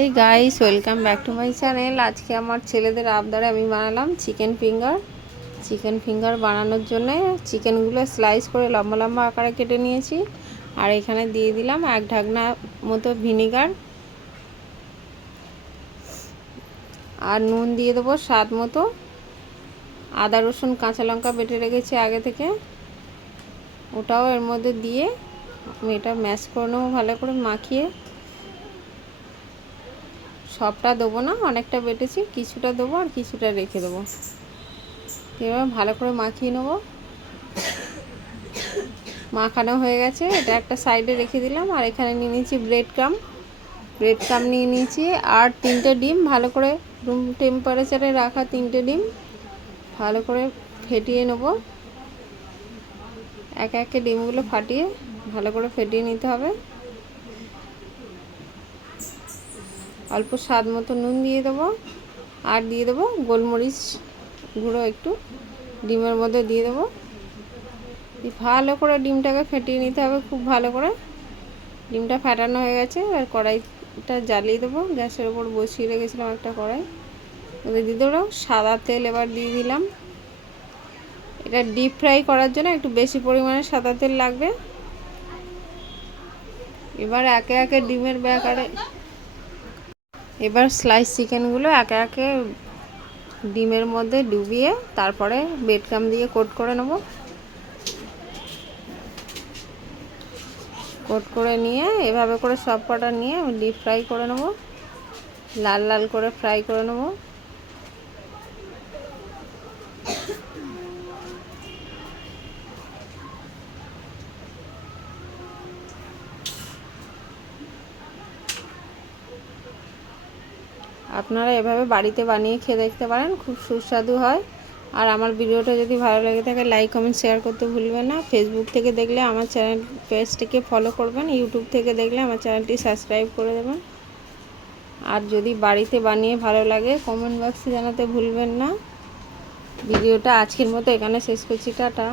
এই guys, welcome back to my channel. আজকে আমার ছেলেদের আবদারে আমি বানালাম চিকেন ফিঙ্গার বানানোর জন্য চিকেনগুলো স্লাইস করে লম্বা লম্বা আকারে কেটে নিয়েছি। আর এখানে দিয়ে দিলাম 1 ঢাকনা মতো ভিনিগার, আর নুন দিয়ে দেবো স্বাদ মতো। আদা রসুন কাঁচা লঙ্কা বেটে রেখেছি আগে থেকে, ওটাও এর মধ্যে দিয়ে আমি এটা ম্যাশ করে নেবো ভালো করে মাখিয়ে। সবটা দেবো না, অনেকটা বেটেছি, কিছুটা দেবো আর কিছুটা রেখে দেবো। এবার ভালো করে মাখিয়ে নেবো। মাখানো হয়ে গেছে, এটা একটা সাইডে রেখে দিলাম। আর এখানে নিয়ে নিয়েছি ব্রেড ক্রাম নিয়ে নিয়েছি, আর 3টে ডিম, ভালো করে রুম টেম্পারেচারে রাখা 3টে ডিম ভালো করে ফেটিয়ে নেবো। একে একে ডিমগুলো ফাটিয়ে ভালো করে ফেটিয়ে নিতে হবে। অল্প স্বাদ মতো নুন দিয়ে দেবো, আর দিয়ে দেবো গোলমরিচ গুঁড়ো একটু ডিমের মধ্যে দিয়ে দেবো। ভালো করে ডিমটাকে ফেটিয়ে নিতে হবে খুব ভালো করে। ডিমটা ফাটানো হয়ে গেছে, আর কড়াইটা জ্বালিয়ে দেবো। গ্যাসের ওপর বসিয়ে রেখেছিলাম একটা কড়াই, ওদের দিয়ে দেবো সাদা তেল। এবার দিয়ে দিলাম, এটা ডিপ ফ্রাই করার জন্য একটু বেশি পরিমাণে সাদা তেল লাগবে। এবার একে একে ডিমের ব্যাকারে এবার স্লাইস চিকেনগুলো একে একে ডিমের মধ্যে ডুবিয়ে তারপরে ব্রেড ক্রাম্ব দিয়ে কোট করে নেব। কোট করে নিয়ে এভাবে করে সব কটা নিয়ে ডিপ ফ্রাই করে নেব, লাল লাল করে ফ্রাই করে নেব। আপনারা এভাবে বাড়িতে বানিয়ে খেয়ে দেখতে পারেন, খুব সুস্বাদু হয়। আর আমার ভিডিওটা যদি ভালো লেগে থাকে লাইক কমেন্ট শেয়ার করতে ভুলবেন না। ফেসবুক থেকে দেখলে আমার চ্যানেল পেজটিকে ফলো করবেন, ইউটিউব থেকে দেখলে আমার চ্যানেলটি সাবস্ক্রাইব করে দেবেন। আর যদি বাড়িতে বানিয়ে ভালো লাগে কমেন্ট বক্সে জানাতে ভুলবেন না। ভিডিওটা আজকের মতো এখানে শেষ করছি, টাটা।